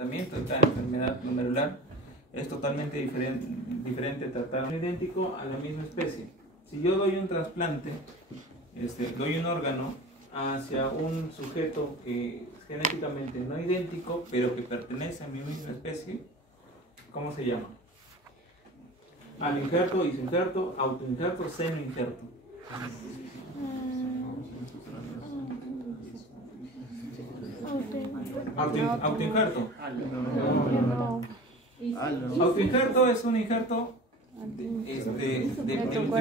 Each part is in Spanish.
también tratar enfermedad glomerular es totalmente diferente tratar un idéntico a la misma especie. Si yo doy un trasplante, doy un órgano hacia un sujeto que es genéticamente no idéntico, pero que pertenece a mi misma especie, ¿cómo se llama? Alinjerto, isoinjerto, autoinjerto, senoinjerto. Autoinjerto. Autoinjerto es un injerto de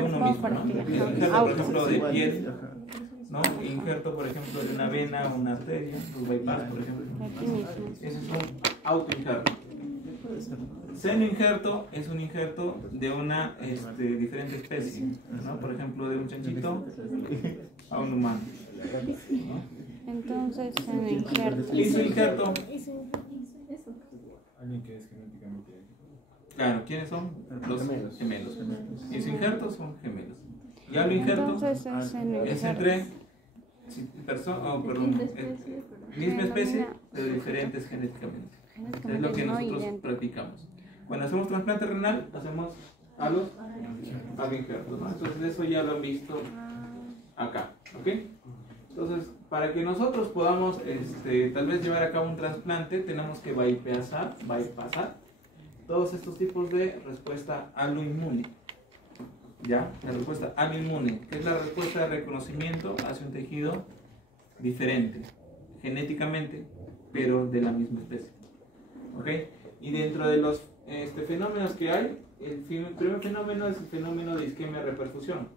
uno mismo, ¿no? Injerto, por ejemplo, de piel, ¿no? Injerto, por ejemplo, de una vena o una arteria, los bypass, por ejemplo. Ese es un autoinjerto. Senoinjerto es un injerto de una diferente especie, ¿no? Por ejemplo, de un chanchito a un humano, ¿no? Entonces, senoinjerto. Isoinjerto. Alguien que es genéticamente. Claro, ¿quiénes son? Los gemelos. Isoinjertos son gemelos. Y aloinjerto es entre misma especie, pero diferentes genéticamente. Es lo que nosotros practicamos. Cuando hacemos trasplante renal, hacemos aloinjertos, ¿no? Entonces eso ya lo han visto acá, ¿ok? Entonces, para que nosotros podamos tal vez llevar a cabo un trasplante, tenemos que bypassar todos estos tipos de respuesta aloinmune. ¿Ya? La respuesta aloinmune, que es la respuesta de reconocimiento hacia un tejido diferente, genéticamente, pero de la misma especie. ¿Ok? Y dentro de los fenómenos que hay, el primer fenómeno es el fenómeno de isquemia-reperfusión.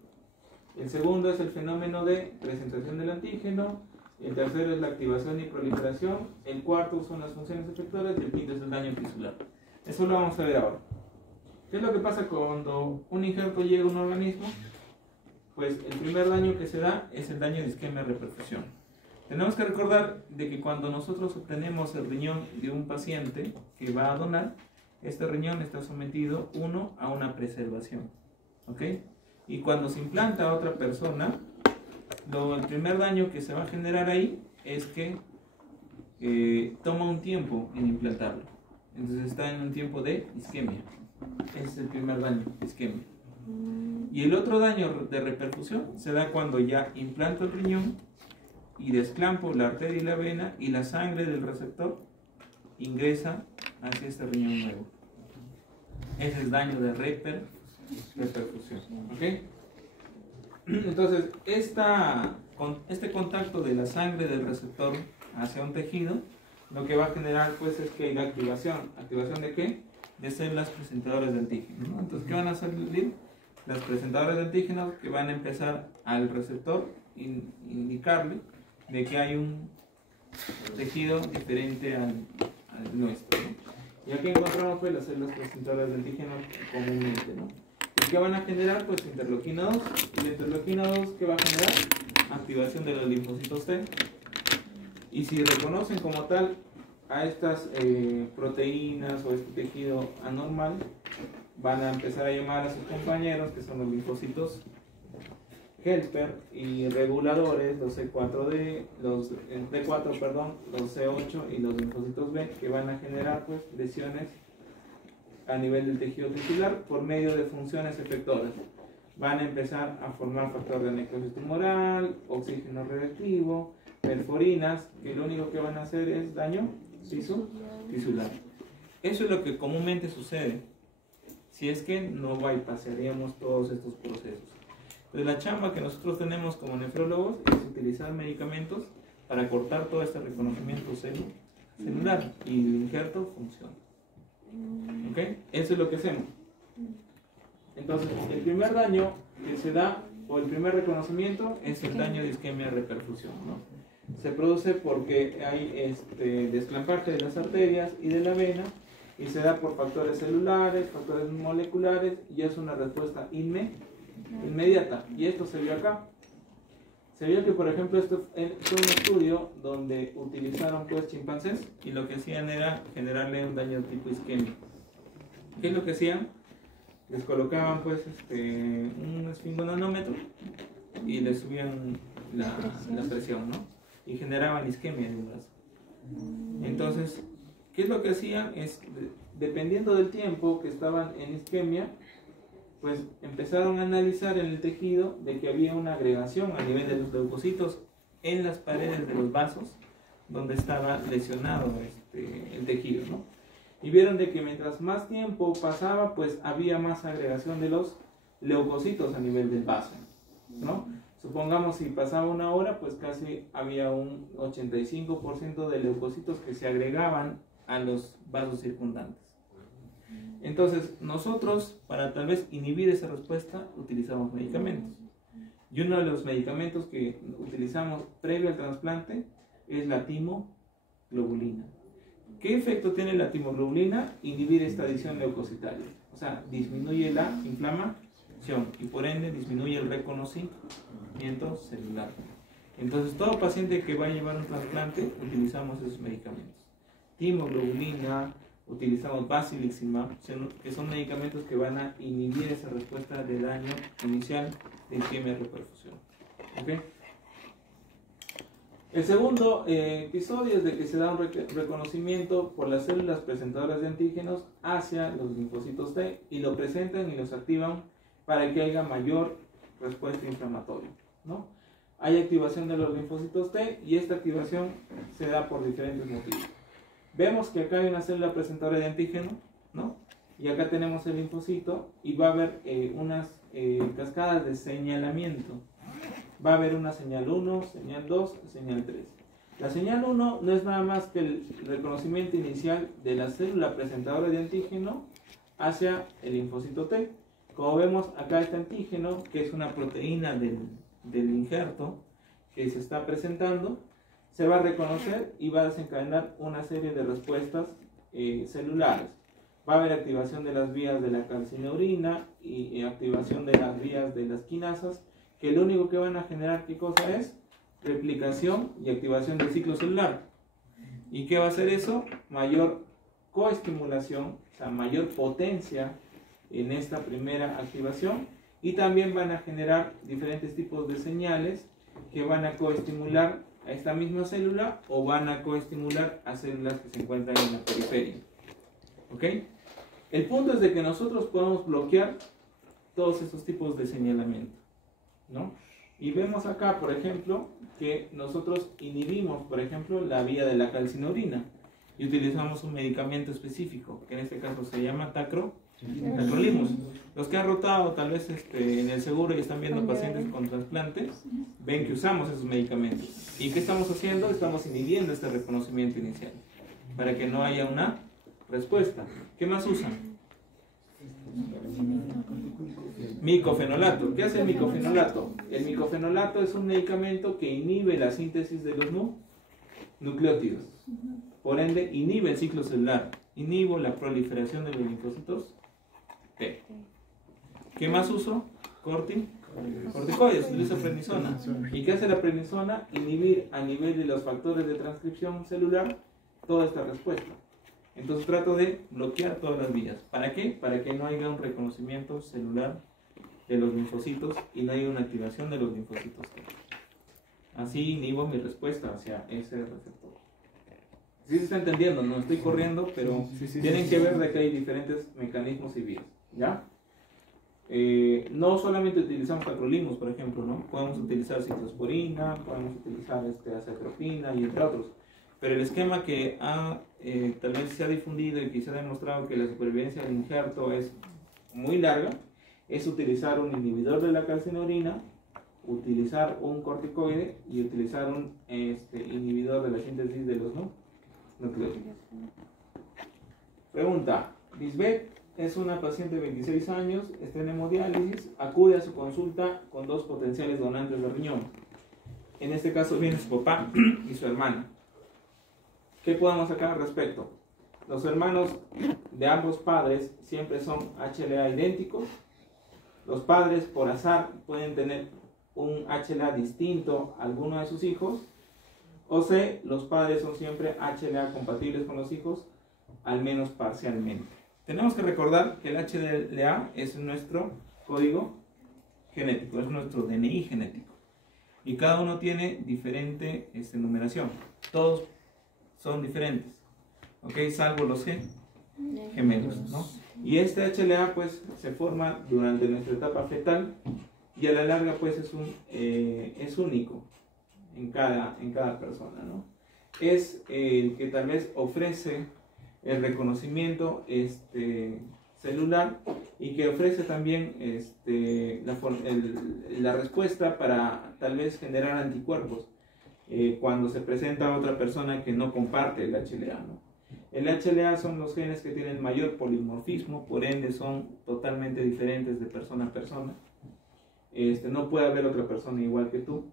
El segundo es el fenómeno de presentación del antígeno. El tercero es la activación y proliferación. El cuarto son las funciones efectoras. Y el quinto es el daño tisular. Eso lo vamos a ver ahora. ¿Qué es lo que pasa cuando un injerto llega a un organismo? Pues el primer daño que se da es el daño de isquemia-reperfusión. Tenemos que recordar de que cuando nosotros obtenemos el riñón de un paciente que va a donar, este riñón está sometido, a una preservación. ¿Ok? Y cuando se implanta a otra persona, el primer daño que se va a generar ahí es que toma un tiempo en implantarlo. Entonces está en un tiempo de isquemia. Ese es el primer daño, isquemia. Y el otro daño de reperfusión se da cuando ya implanto el riñón y desclampo la arteria y la vena y la sangre del receptor ingresa hacia este riñón nuevo. Ese es daño de reperfusión. ¿Ok? Entonces, este contacto de la sangre del receptor hacia un tejido, lo que va a generar pues es que hay activación. ¿Activación de qué? De células presentadoras de antígeno, ¿no? Entonces, ¿qué van a salir? Las presentadoras de antígenos que van a empezar al receptor indicarle de que hay un tejido diferente al nuestro, ¿no? Y aquí encontramos pues las células presentadoras de antígeno comúnmente, ¿no? ¿Y qué van a generar? Pues interleuquina 2. ¿Y la interleuquina 2 qué va a generar? Activación de los linfocitos T. Y si reconocen como tal a estas proteínas o este tejido anormal, van a empezar a llamar a sus compañeros, que son los linfocitos helper y reguladores, los C4D, los D4, perdón, los C8 y los linfocitos B, que van a generar pues lesiones a nivel del tejido tisular por medio de funciones efectoras. Van a empezar a formar factor de necrosis tumoral, oxígeno reactivo, perforinas, que lo único que van a hacer es daño tisular. Eso es lo que comúnmente sucede si es que no bypassaríamos todos estos procesos. Entonces la chamba que nosotros tenemos como nefrólogos es utilizar medicamentos para cortar todo este reconocimiento celular y el injerto funciona. ¿Ok? Eso es lo que hacemos. Entonces, el primer daño que se da, o el primer reconocimiento, es el daño de isquemia-reperfusión, ¿no? Se produce porque hay desclampaje de las arterias y de la vena, y se da por factores celulares, factores moleculares, y es una respuesta inmediata. Y esto se vio acá. Se vio que, por ejemplo, esto fue un estudio donde utilizaron pues chimpancés y lo que hacían era generarle un daño de tipo isquémico. ¿Qué es lo que hacían? Les colocaban pues un esfingonanómetro y le subían la presión, ¿no? Y generaban isquemia en el brazo. Entonces, ¿Qué es lo que hacían? Dependiendo del tiempo que estaban en isquemia, pues empezaron a analizar en el tejido de que había una agregación a nivel de los leucocitos en las paredes de los vasos donde estaba lesionado el tejido, ¿no? Y vieron de que mientras más tiempo pasaba, pues había más agregación de los leucocitos a nivel del vaso, ¿no? Supongamos si pasaba una hora, pues casi había un 85% de leucocitos que se agregaban a los vasos circundantes. Entonces, nosotros, para tal vez inhibir esa respuesta, utilizamos medicamentos. Y uno de los medicamentos que utilizamos previo al trasplante es la timoglobulina. ¿Qué efecto tiene la timoglobulina? Inhibir esta adición leucocitaria. O sea, disminuye la inflamación y por ende disminuye el reconocimiento celular. Entonces, todo paciente que va a llevar un trasplante, utilizamos esos medicamentos. Timoglobulina, utilizamos basiliximab, que son medicamentos que van a inhibir esa respuesta de daño inicial de isquemia reperfusión. ¿Okay? El segundo episodio es de que se da un reconocimiento por las células presentadoras de antígenos hacia los linfocitos T y lo presentan y los activan para que haya mayor respuesta inflamatoria, ¿no? Hay activación de los linfocitos T y esta activación se da por diferentes motivos. Vemos que acá hay una célula presentadora de antígeno, ¿no? Y acá tenemos el linfocito y va a haber unas cascadas de señalamiento. Va a haber una señal 1, señal 2, señal 3. La señal 1 no es nada más que el reconocimiento inicial de la célula presentadora de antígeno hacia el linfocito T. Como vemos, acá este antígeno, que es una proteína del injerto que se está presentando, se va a reconocer y va a desencadenar una serie de respuestas celulares. Va a haber activación de las vías de la calcineurina y activación de las vías de las quinasas, que lo único que van a generar, ¿qué cosa es? Replicación y activación del ciclo celular. ¿Y qué va a hacer eso? Mayor coestimulación, o sea, mayor potencia en esta primera activación, y también van a generar diferentes tipos de señales que van a coestimular a esta misma célula o van a coestimular a células que se encuentran en la periferia. ¿Ok? El punto es de que nosotros podemos bloquear todos estos tipos de señalamiento, ¿no? Y vemos acá, por ejemplo, que nosotros inhibimos, por ejemplo, la vía de la calcineurina y utilizamos un medicamento específico, que en este caso se llama tacrolimus. Los que han rotado tal vez en el seguro y están viendo pacientes con trasplantes, ven que usamos esos medicamentos. ¿Y qué estamos haciendo? Estamos inhibiendo este reconocimiento inicial para que no haya una respuesta. ¿Qué más usan? Micofenolato. ¿Qué hace el micofenolato? El micofenolato es un medicamento que inhibe la síntesis de los nucleótidos. Por ende, inhibe el ciclo celular. Inhibe la proliferación de los linfocitos T. ¿Qué más uso? Corticoides, utiliza prednisona. ¿Y qué hace la prednisona? Inhibir a nivel de los factores de transcripción celular toda esta respuesta. Entonces trato de bloquear todas las vías. ¿Para qué? Para que no haya un reconocimiento celular de los linfocitos y no haya una activación de los linfocitos T. Así inhibo mi respuesta hacia ese receptor. Sí se está entendiendo, no estoy corriendo, pero tienen que ver de que hay diferentes mecanismos y vías, ¿ya? No solamente utilizamos tacrolimus, por ejemplo, ¿no? Podemos utilizar ciclosporina, podemos utilizar acetropina y entre otros. Pero el esquema que tal vez se ha difundido y que se ha demostrado que la supervivencia del injerto es muy larga, es utilizar un inhibidor de la calcineurina, utilizar un corticoide y utilizar un inhibidor de la síntesis de los nucleótidos. Pregunta: Lisbeth es una paciente de 26 años, está en hemodiálisis, acude a su consulta con 2 potenciales donantes de riñón. En este caso viene su papá y su hermana. ¿Qué podemos sacar al respecto? Los hermanos de ambos padres siempre son HLA idénticos. Los padres, por azar, pueden tener un HLA distinto a alguno de sus hijos. O C, los padres son siempre HLA compatibles con los hijos, al menos parcialmente. Tenemos que recordar que el HLA es nuestro código genético, es nuestro DNI genético. Y cada uno tiene diferente numeración. Todos son diferentes. ¿ok? Salvo los gemelos, ¿no? Y este HLA pues se forma durante nuestra etapa fetal y a la larga pues es único en cada persona, ¿no? Es el que tal vez ofrece el reconocimiento celular y que ofrece también la respuesta para tal vez generar anticuerpos cuando se presenta a otra persona que no comparte el HLA, ¿no? El HLA son los genes que tienen mayor polimorfismo, por ende son totalmente diferentes de persona a persona. No puede haber otra persona igual que tú.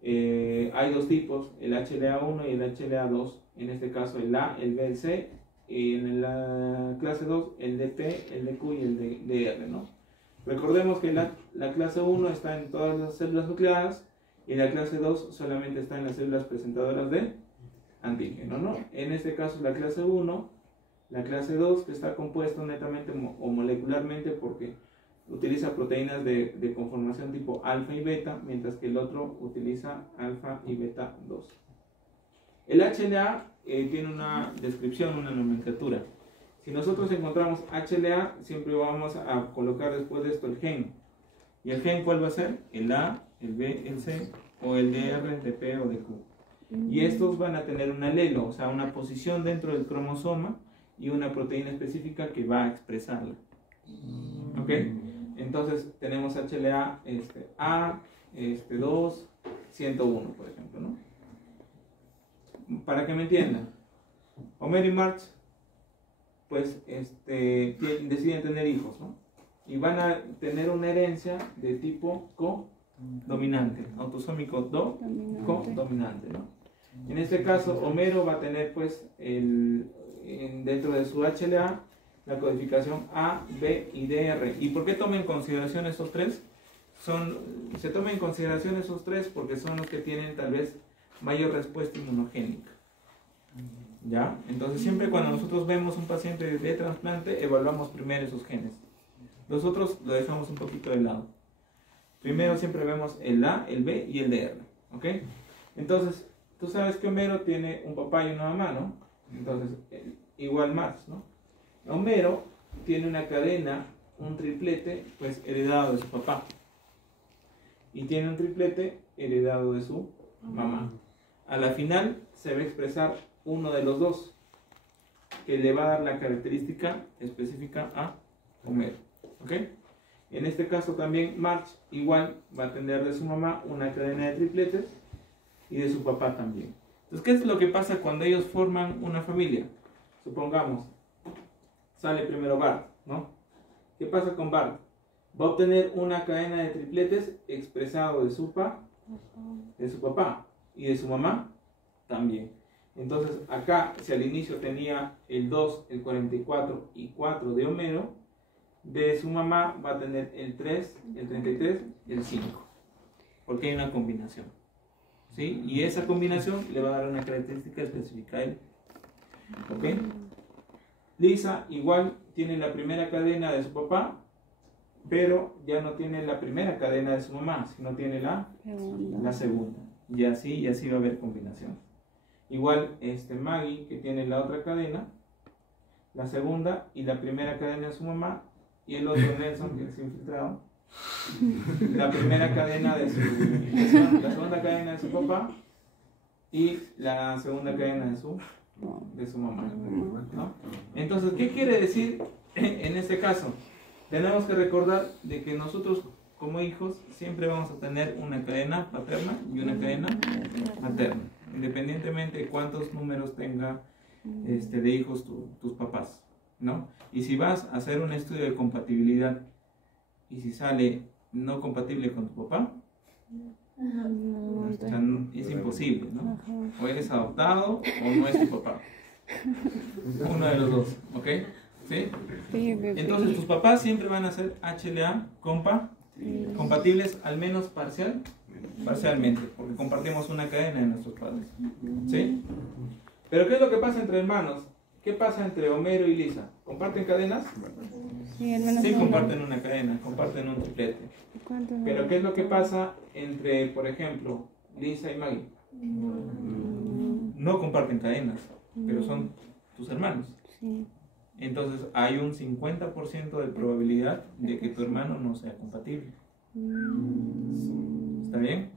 Hay dos tipos, el HLA1 y el HLA2, en este caso el A, el B, el C, y en la clase 2 el DP, el DQ y el DR, ¿no? Recordemos que la clase 1 está en todas las células nucleadas y la clase 2 solamente está en las células presentadoras de antígeno, ¿no? En este caso la clase 1, la clase 2 que está compuesta netamente o molecularmente porque utiliza proteínas de conformación tipo alfa y beta, mientras que el otro utiliza alfa y beta 2. El HLA tiene una descripción, una nomenclatura. Si nosotros encontramos HLA, siempre vamos a colocar después de esto el gen. ¿Y el gen cuál va a ser? El A, el B, el C, o el DR, el DP o DQ. Y estos van a tener un alelo, o sea, una posición dentro del cromosoma y una proteína específica que va a expresarla. ¿Ok? Entonces tenemos HLA A, 2, 101, por ejemplo, ¿no? Para que me entiendan, Homer y Marge, pues, deciden tener hijos, ¿no? Y van a tener una herencia de tipo codominante, autosómico codominante, ¿no? En este caso, Homero va a tener, pues, dentro de su HLA, la codificación A, B y DR. ¿Y por qué toma en consideración esos tres? Se toma en consideración esos tres porque son los que tienen tal vez mayor respuesta inmunogénica. ¿Ya? Entonces siempre cuando nosotros vemos un paciente de trasplante, evaluamos primero esos genes. Los otros lo dejamos un poquito de lado. Primero siempre vemos el A, el B y el DR. ¿Ok? Entonces, tú sabes que Homero tiene un papá y una mamá, ¿no? Entonces, igual más, ¿no? Homero tiene una cadena, un triplete, pues heredado de su papá. Y tiene un triplete heredado de su mamá. A la final se va a expresar uno de los dos, que le va a dar la característica específica a Homero. ¿Ok? En este caso también Marge igual va a tener de su mamá una cadena de tripletes y de su papá también. Entonces, ¿qué es lo que pasa cuando ellos forman una familia? Supongamos, sale primero Bart, ¿no? ¿Qué pasa con Bart? Va a obtener una cadena de tripletes expresado de su papá y de su mamá también. Entonces acá, si al inicio tenía el 2, el 44 y 4 de Homero, de su mamá va a tener el 3, el 33 y el 5, porque hay una combinación, ¿sí? Y esa combinación le va a dar una característica específica a él. ¿Ok? Lisa igual tiene la primera cadena de su papá, pero ya no tiene la primera cadena de su mamá, sino tiene la segunda. Y así va a haber combinación. Igual Maggie, que tiene la otra cadena, la segunda y la primera cadena de su mamá, y el otro Nelson, que es infiltrado, la primera cadena la segunda cadena de su papá y la segunda cadena de su mamá, ¿no? Entonces, ¿qué quiere decir en este caso? Tenemos que recordar de que nosotros como hijos siempre vamos a tener una cadena paterna y una cadena materna, independientemente de cuántos números tenga de hijos tus papás, ¿no? Y si vas a hacer un estudio de compatibilidad y si sale no compatible con tu papá, es imposible, ¿no? O eres adoptado o no es tu papá. Uno de los dos, ¿ok? ¿Sí? Entonces tus papás siempre van a ser HLA compatibles, al menos parcialmente, porque compartimos una cadena de nuestros padres, ¿sí? Pero ¿qué es lo que pasa entre hermanos? ¿Qué pasa entre Homero y Lisa? ¿Comparten cadenas? Sí, comparten una cadena, comparten un triplete. Pero ¿qué es lo que pasa entre, por ejemplo, Lisa y Maggie? No comparten cadenas, pero son tus hermanos. Sí. Entonces hay un 50% de probabilidad de que tu hermano no sea compatible. ¿Está bien?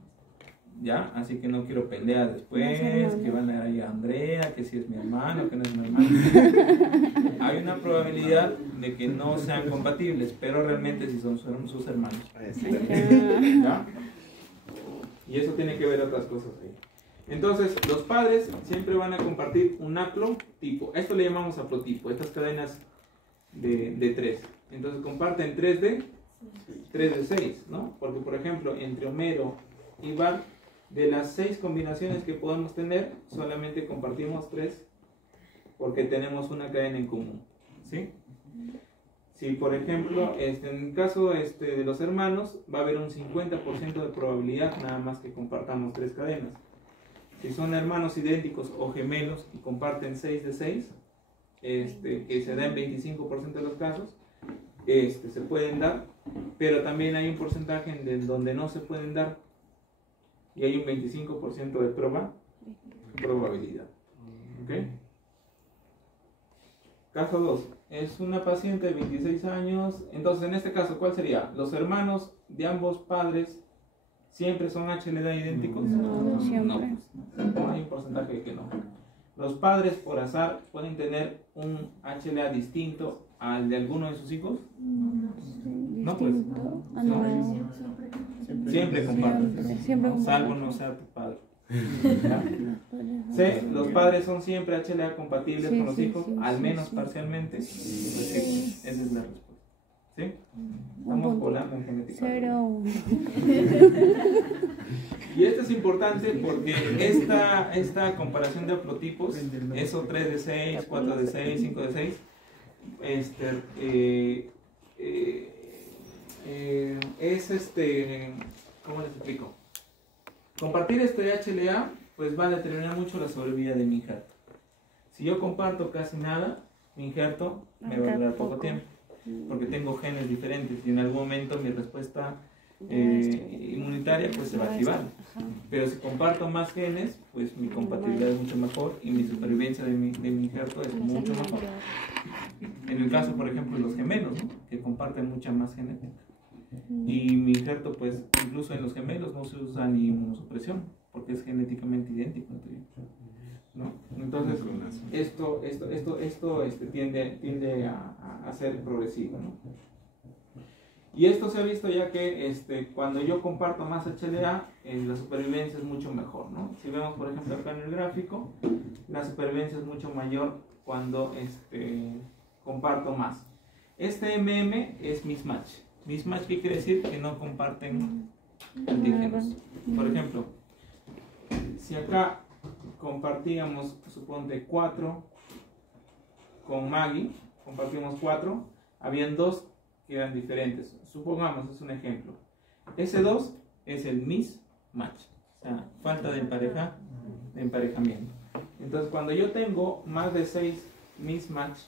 ¿Ya? Así que no quiero peleas después, que van a ir a Andrea, que si es mi hermano, que no es mi hermano. Hay una probabilidad de que no sean compatibles, pero realmente sí son sus hermanos. ¿Ya? Y eso tiene que ver otras cosas ahí. Entonces, los padres siempre van a compartir un haplotipo. Esto le llamamos haplotipo, estas cadenas de 3. Entonces, comparten 3 de 6, ¿no? Porque, por ejemplo, entre Homero y Bart, de las 6 combinaciones que podemos tener, solamente compartimos 3 porque tenemos una cadena en común, ¿sí? Si, por ejemplo, en el caso de los hermanos, va a haber un 50% de probabilidad nada más que compartamos 3 cadenas. Si son hermanos idénticos o gemelos y comparten 6 de 6, que se da en 25% de los casos, se pueden dar, pero también hay un porcentaje en donde no se pueden dar y hay un 25% de probabilidad. ¿Ok? Caso 2. Es una paciente de 26 años. Entonces, en este caso, ¿cuál sería? ¿Los hermanos de ambos padres siempre son HLA idénticos? No, siempre. No, hay un porcentaje de que no. Los padres, por azar, pueden tener un HLA distinto al de alguno de sus hijos. No, pues. Siempre comparten. Salvo no sea tu padre. C, los padres son siempre HLA compatibles con los hijos, al menos parcialmente. Pues sí, esa es la respuesta. ¿Sí? Estamos volando en genética. 0. Y esto es importante porque esta comparación de haplotipos, eso 3 de 6, 4 de 6, 5 de 6, ¿cómo les explico? Compartir este HLA pues va a determinar mucho la sobrevida de mi injerto. Si yo comparto casi nada, mi injerto me va a durar poco tiempo, porque tengo genes diferentes y en algún momento mi respuesta inmunitaria pues se va a activar. Pero si comparto más genes, pues mi compatibilidad es mucho mejor y mi supervivencia de mi injerto es mucho mejor. En el caso, por ejemplo, de los gemelos, ¿no? Que comparten mucha más genética. Y mi injerto, pues, incluso en los gemelos no se usa ni inmunosupresión, porque es genéticamente idéntico entre ellos, ¿no? Entonces, esto tiende a ser progresivo, ¿no? Y esto se ha visto ya que cuando yo comparto más HLA, la supervivencia es mucho mejor, ¿no? Si vemos, por ejemplo, acá en el gráfico, la supervivencia es mucho mayor cuando comparto más. Este MM es mismatch. Mismatch, ¿qué quiere decir? Que no comparten antígenos. Por ejemplo, si acá compartíamos, suponte 4 con Maggie, compartimos 4, habían 2 que eran diferentes. Supongamos, es un ejemplo. Ese 2 es el mismatch, o sea, falta de emparejamiento. Entonces, cuando yo tengo más de 6 mismatch,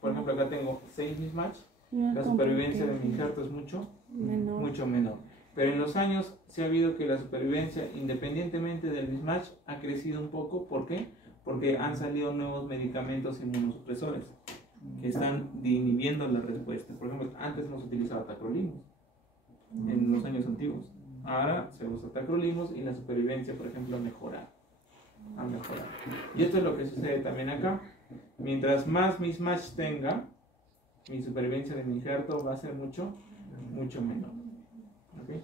por ejemplo, acá tengo 6 mismatch, la supervivencia de mi injerto es mucho menor. Pero en los años se ha habido que la supervivencia, independientemente del mismatch, ha crecido un poco. ¿Por qué? Porque han salido nuevos medicamentos inmunosupresores que están inhibiendo la respuesta. Por ejemplo, antes no se utilizaba tacrolimus en los años antiguos. Ahora se usa tacrolimus y la supervivencia, por ejemplo, ha mejorado. Y esto es lo que sucede también acá. Mientras más mismatch tenga, mi supervivencia de mi injerto va a ser mucho menor. ¿Okay?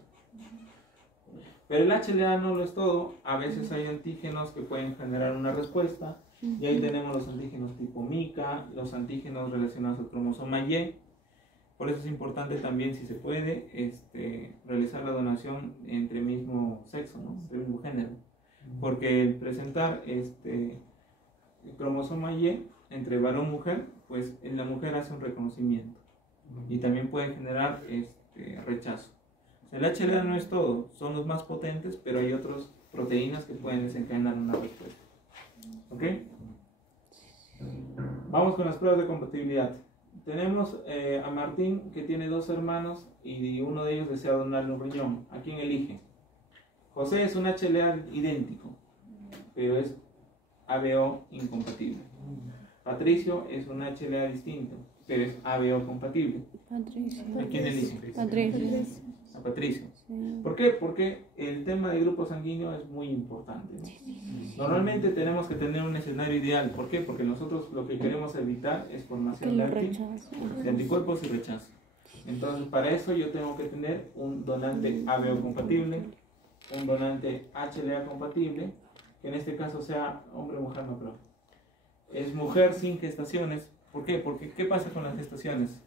Pero el HLA no lo es todo. A veces hay antígenos que pueden generar una respuesta. Y ahí tenemos los antígenos tipo MICA, los antígenos relacionados al cromosoma Y. Por eso es importante también, si se puede, realizar la donación entre mismo sexo, ¿no? Entre el mismo género. Porque el presentar el cromosoma Y entre varón y mujer, pues en la mujer hace un reconocimiento y también puede generar rechazo. O sea, el HLA no es todo, son los más potentes, pero hay otras proteínas que pueden desencadenar una respuesta. ¿Ok? Vamos con las pruebas de compatibilidad. Tenemos a Martín, que tiene 2 hermanos y uno de ellos desea donarle un riñón. ¿A quién elige? José es un HLA idéntico, pero es ABO incompatible. Patricio es un HLA distinto, pero es ABO compatible. Patricio. ¿A quién elige? Patricio. A Patricio. Sí. ¿Por qué? Porque el tema de grupo sanguíneo es muy importante, ¿no? Normalmente tenemos que tener un escenario ideal. ¿Por qué? Porque nosotros lo que queremos evitar es Que formación lo de rechazo. anticuerpos y rechazo. Entonces, para eso yo tengo que tener un donante ABO compatible, un donante HLA compatible, que en este caso sea hombre o mujer, no creo. Es mujer sin gestaciones. ¿Por qué? Porque ¿qué pasa con las gestaciones?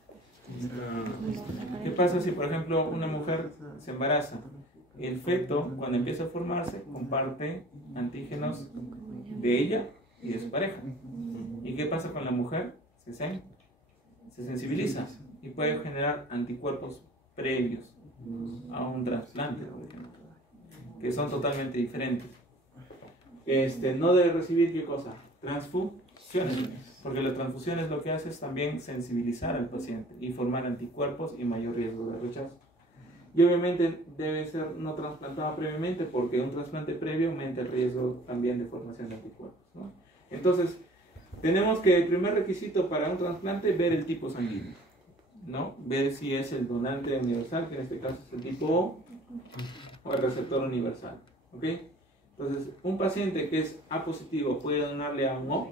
¿Qué pasa si, por ejemplo, una mujer se embaraza? El feto, cuando empieza a formarse, comparte antígenos de ella y de su pareja. ¿Y qué pasa con la mujer? Se sensibiliza y puede generar anticuerpos previos a un trasplante, por ejemplo, que son totalmente diferentes. No debe recibir, ¿qué cosa? Transfusiones, porque la transfusión es lo que hace es también sensibilizar al paciente y formar anticuerpos y mayor riesgo de rechazo. Y obviamente debe ser no trasplantado previamente, porque un trasplante previo aumenta el riesgo también de formación de anticuerpos, ¿no? Entonces, tenemos que el primer requisito para un trasplante ver el tipo sanguíneo, ¿no? Ver si es el donante universal, que en este caso es el tipo O el receptor universal, ¿ok? Entonces, un paciente que es A positivo puede donarle a un O,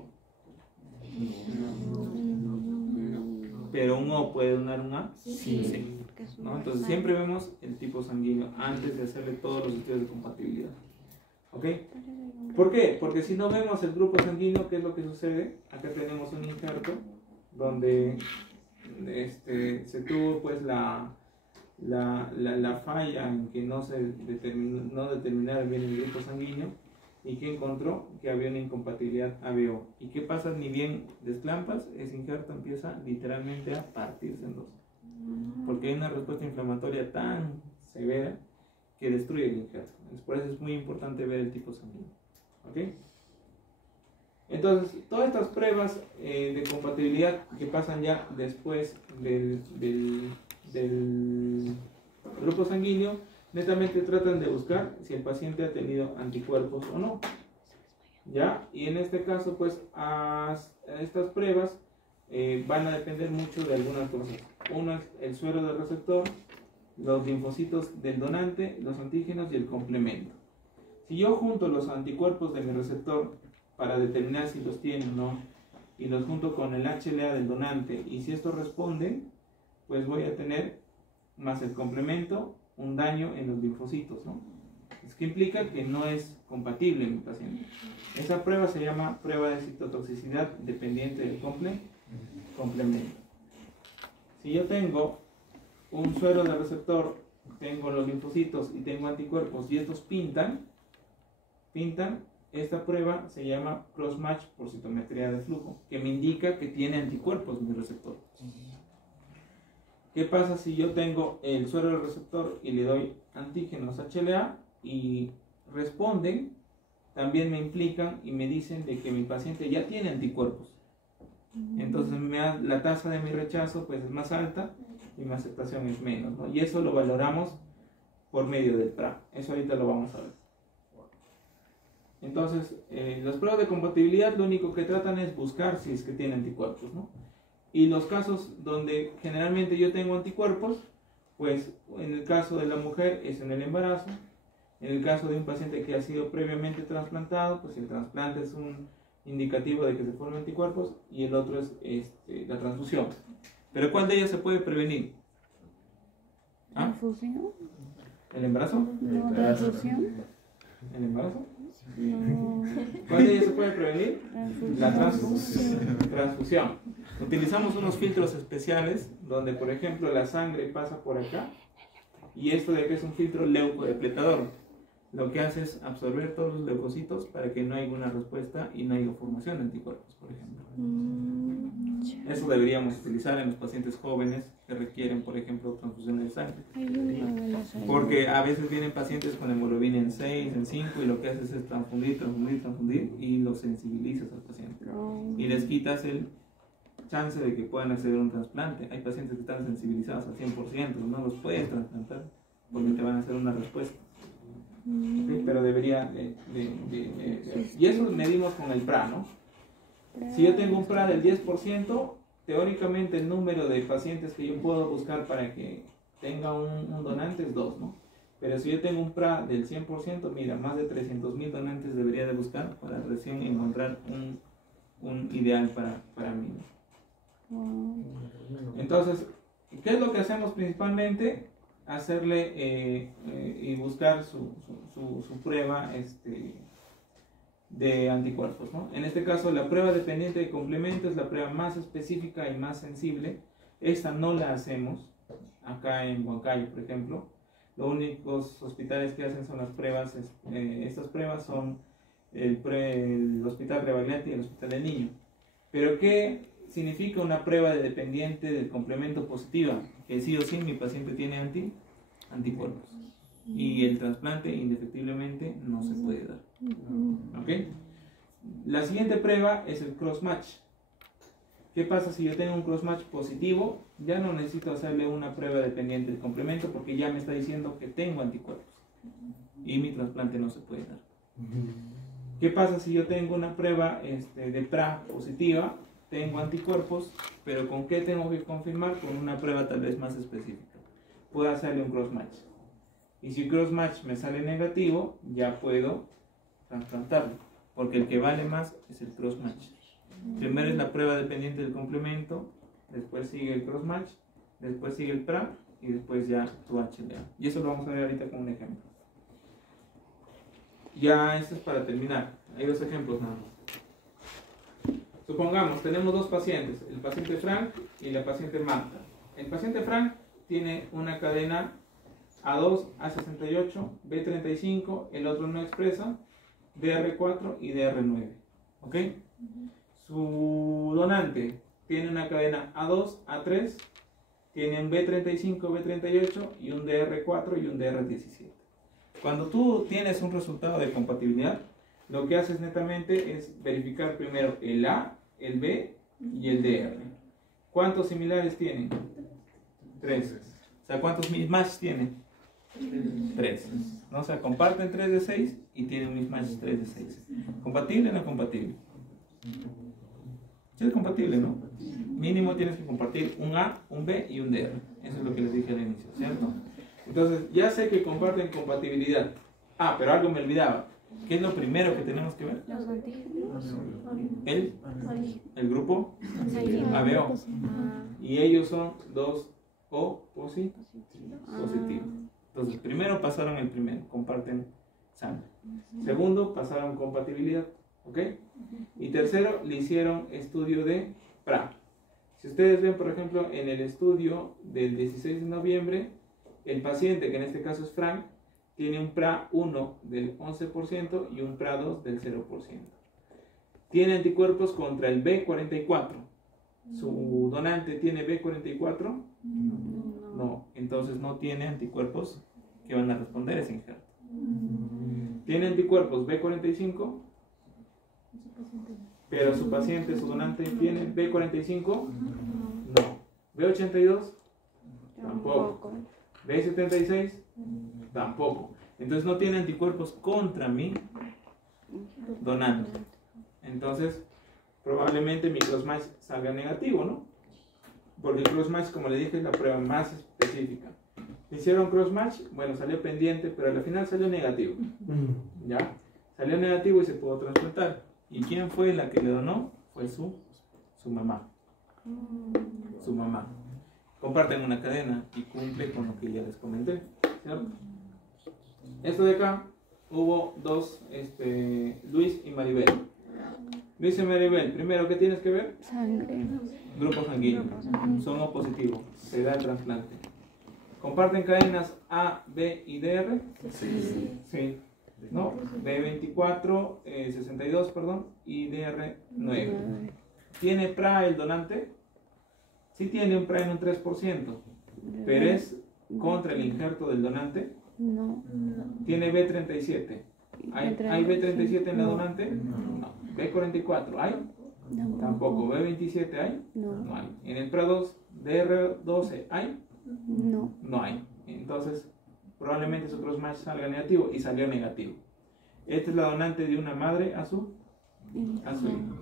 pero un O puede donar un A, sí, ¿no? Entonces siempre vemos el tipo sanguíneo antes de hacerle todos los estudios de compatibilidad, ¿ok? ¿Por qué? Porque si no vemos el grupo sanguíneo, ¿qué es lo que sucede? Acá tenemos un injerto donde se tuvo pues la falla en que no determinaron bien el grupo sanguíneo, y que encontró que había una incompatibilidad ABO. ¿Y qué pasa? Ni bien desplampas, ese injerto empieza literalmente a partirse en dos, porque hay una respuesta inflamatoria tan severa que destruye el injerto. Entonces, por eso es muy importante ver el tipo sanguíneo, ¿ok? Entonces, todas estas pruebas de compatibilidad que pasan ya después del grupo sanguíneo, netamente tratan de buscar si el paciente ha tenido anticuerpos o no, ¿ya? Y en este caso, pues, estas pruebas van a depender mucho de algunas cosas. Uno es el suero del receptor, los linfocitos del donante, los antígenos y el complemento. Si yo junto los anticuerpos de mi receptor para determinar si los tiene o no, y los junto con el HLA del donante, y si estos responden, pues voy a tener, más el complemento, un daño en los linfocitos, ¿no? Es que implica que no es compatible en mi paciente. Esa prueba se llama prueba de citotoxicidad dependiente del complemento. Si yo tengo un suero de receptor, tengo los linfocitos y tengo anticuerpos, y estos pintan, esta prueba se llama cross-match por citometría de flujo, que me indica que tiene anticuerpos mi receptor. ¿Qué pasa si yo tengo el suero del receptor y le doy antígenos HLA y responden? También me implican y me dicen de que mi paciente ya tiene anticuerpos. Entonces la tasa de mi rechazo pues es más alta y mi aceptación es menos, ¿no? Y eso lo valoramos por medio del PRA. Eso ahorita lo vamos a ver. Entonces, las pruebas de compatibilidad lo único que tratan es buscar si es que tiene anticuerpos, ¿no? Y los casos donde generalmente yo tengo anticuerpos, pues en el caso de la mujer es en el embarazo. En el caso de un paciente que ha sido previamente trasplantado, pues el trasplante es un indicativo de que se forman anticuerpos, y el otro es la transfusión. Pero ¿cuál de ellas se puede prevenir? ¿Ah? ¿Transfusión? ¿El embarazo? No, transfusión. ¿El embarazo? No. ¿Cuál de ellas se puede prevenir? La Transfusión. transfusión. Utilizamos unos filtros especiales donde, por ejemplo, la sangre pasa por acá, y esto de que es un filtro leucodepletador. Lo que hace es absorber todos los leucocitos para que no haya una respuesta y no haya formación de anticuerpos, por ejemplo. Eso deberíamos utilizar en los pacientes jóvenes que requieren, por ejemplo, transfusión de sangre. Porque a veces vienen pacientes con hemoglobina en 6, en 5, y lo que haces es transfundir y los sensibilizas al paciente. Y les quitas el chance de que puedan acceder a un trasplante. Hay pacientes que están sensibilizados al 100%, no los puedes trasplantar porque te van a hacer una respuesta. ¿ok? Pero debería y eso lo medimos con el PRA, ¿no? Si yo tengo un PRA del 10%, teóricamente el número de pacientes que yo puedo buscar para que tenga un donante es 2, ¿no? Pero si yo tengo un PRA del 100%, mira, más de 300.000 donantes debería de buscar para recién encontrar un ideal para mí, ¿no? Entonces, ¿qué es lo que hacemos principalmente? Hacerle y buscar su prueba de anticuerpos, ¿no? En este caso, la prueba dependiente de complemento es la prueba más específica y más sensible. Esta no la hacemos acá en Huancayo, por ejemplo. Los únicos hospitales que hacen son las pruebas, estas pruebas son el Hospital Rebagliati y el Hospital del Niño. Pero ¿qué significa una prueba de dependiente del complemento positiva? Que sí o sí mi paciente tiene anticuerpos. Y el trasplante indefectiblemente no se puede dar. ¿Ok? La siguiente prueba es el cross-match. ¿Qué pasa si yo tengo un cross-match positivo? Ya no necesito hacerle una prueba dependiente del complemento porque ya me está diciendo que tengo anticuerpos. Y mi trasplante no se puede dar. ¿Qué pasa si yo tengo una prueba de PRA positiva? Tengo anticuerpos, pero ¿con qué tengo que confirmar? Con una prueba tal vez más específica. Puedo hacerle un cross-match. Y si el cross-match me sale negativo, ya puedo trasplantarlo, porque el que vale más es el cross-match. Primero es la prueba dependiente del complemento, después sigue el cross-match, después sigue el PRA y después ya tu HLA. Y eso lo vamos a ver ahorita con un ejemplo. Ya esto es para terminar. Hay dos ejemplos nada más. Supongamos, tenemos dos pacientes, el paciente Frank y la paciente Marta. El paciente Frank tiene una cadena A2, A68, B35, el otro no expresa, DR4 y DR9. ¿Ok? Su donante tiene una cadena A2, A3, tiene un B35, B38 y un DR4 y un DR17. Cuando tú tienes un resultado de compatibilidad, lo que haces netamente es verificar primero el A, el B y el DR. ¿Cuántos similares tienen? 3. O sea, ¿cuántos mismatch tienen? 3. ¿No? O sea, comparten 3 de 6 y tienen mismatch 3 de 6. ¿Compatible o no compatible? Sí es compatible, ¿no? Mínimo tienes que compartir un A, un B y un DR. Eso es lo que les dije al inicio, ¿cierto? Entonces, ya sé que comparten compatibilidad. Ah, pero algo me olvidaba. ¿Qué es lo primero que tenemos que ver? Los antígenos. El grupo ABO. Y ellos son 2O positivo. Entonces, primero pasaron el primero, comparten sangre. Segundo, pasaron compatibilidad. ¿Ok? Y tercero, le hicieron estudio de PRA. Si ustedes ven, por ejemplo, en el estudio del 16 de noviembre, el paciente, que en este caso es Frank, tiene un PRA 1 del 11% y un PRA 2 del 0%. Tiene anticuerpos contra el B44. ¿Su donante tiene B44? No. Entonces no tiene anticuerpos que van a responder a ese injerto. ¿Tiene anticuerpos B45? Pero su paciente, su donante, ¿tiene B45? No. ¿B82? Tampoco. ¿B76? Tampoco. Entonces no tiene anticuerpos contra mi donante. Entonces, probablemente mi cross-match salga negativo, ¿no? Porque el cross-match, como le dije, es la prueba más específica. Hicieron cross-match, bueno, salió pendiente, pero al final salió negativo. ¿Ya? Salió negativo y se pudo transplantar. ¿Y quién fue la que le donó? Fue su mamá. Su mamá. Comparten una cadena y cumple con lo que ya les comenté, ¿cierto? Esto de acá, hubo dos, Luis y Maribel. Luis y Maribel, primero, ¿qué tienes que ver? Sangre. Grupo sanguíneo. Son O positivo. Se da el trasplante. ¿Comparten cadenas A, B y DR? Sí. ¿No? B24, 62, perdón, y DR9. ¿Tiene PRA el donante? Sí tiene un PRA en un 3%, pero es contra el injerto del donante. No. ¿Tiene B37? ¿Hay B37 en la donante? No. ¿B44 hay? No. Tampoco. ¿B27 hay? No. No hay. ¿En el PRA2, DR12 hay? No. No hay. Entonces, probablemente su cross match salga negativo y salió negativo. Esta es la donante de una madre a su hijo.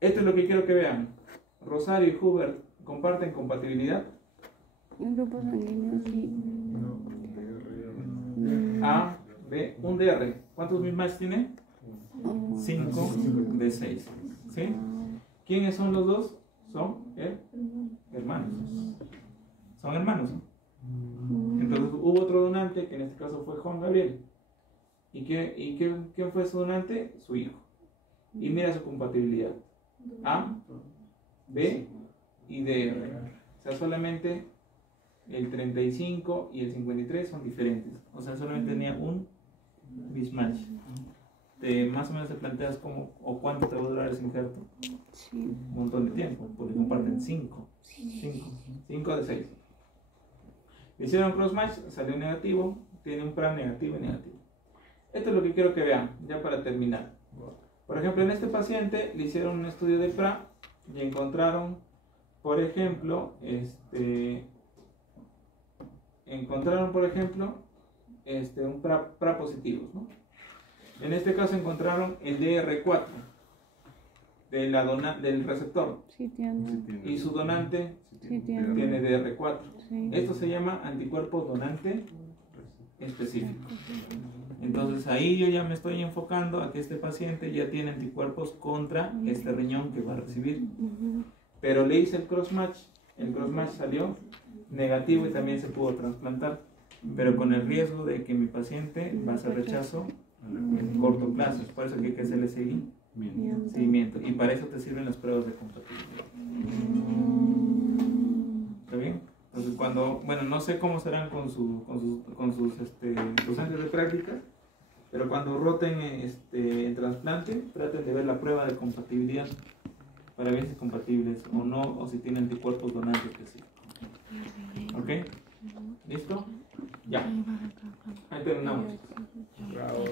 Esto es lo que quiero que vean. Rosario y Hubert comparten compatibilidad. Un grupo sanguíneo, sí. A, B, un DR. ¿Cuántos mismatch tiene? 5 de 6. ¿Sí? ¿Quiénes son los dos? Son hermanos. Son hermanos. Entonces hubo otro donante que en este caso fue Juan Gabriel. ¿Y quién fue su donante? Su hijo. Y mira su compatibilidad. A, B y DR. O sea, solamente el 35 y el 53 son diferentes. O sea, solamente tenía un mismatch. Más o menos te planteas cómo o cuánto te va a durar ese injerto. Sí. Un montón de tiempo, porque comparten 5 de 6. Hicieron cross match, salió negativo, tiene un PRA negativo y negativo. Esto es lo que quiero que vean, ya para terminar. Por ejemplo, en este paciente le hicieron un estudio de PRA y encontraron, por ejemplo, un PRA positivo, ¿no? En este caso encontraron el DR4 del receptor. Sí, tiene. Y su donante Sí, tiene. tiene DR4. Sí. Esto se llama anticuerpo donante específico. Entonces ahí yo ya me estoy enfocando a que este paciente ya tiene anticuerpos contra este riñón que va a recibir. Pero le hice el cross match salió negativo y también se pudo trasplantar, pero con el riesgo de que mi paciente va a hacer rechazo en corto plazo. Es por eso que hay que hacerle seguimiento, y para eso te sirven las pruebas de compatibilidad. ¿Está bien? Entonces no sé cómo serán con sus docentes de práctica, pero cuando roten en trasplante, traten de ver la prueba de compatibilidad para ver si es compatibles o no, o si tienen anticuerpos donantes específicos. ¿Ok? ¿Listo? Ya. Ahí terminamos. Bravo.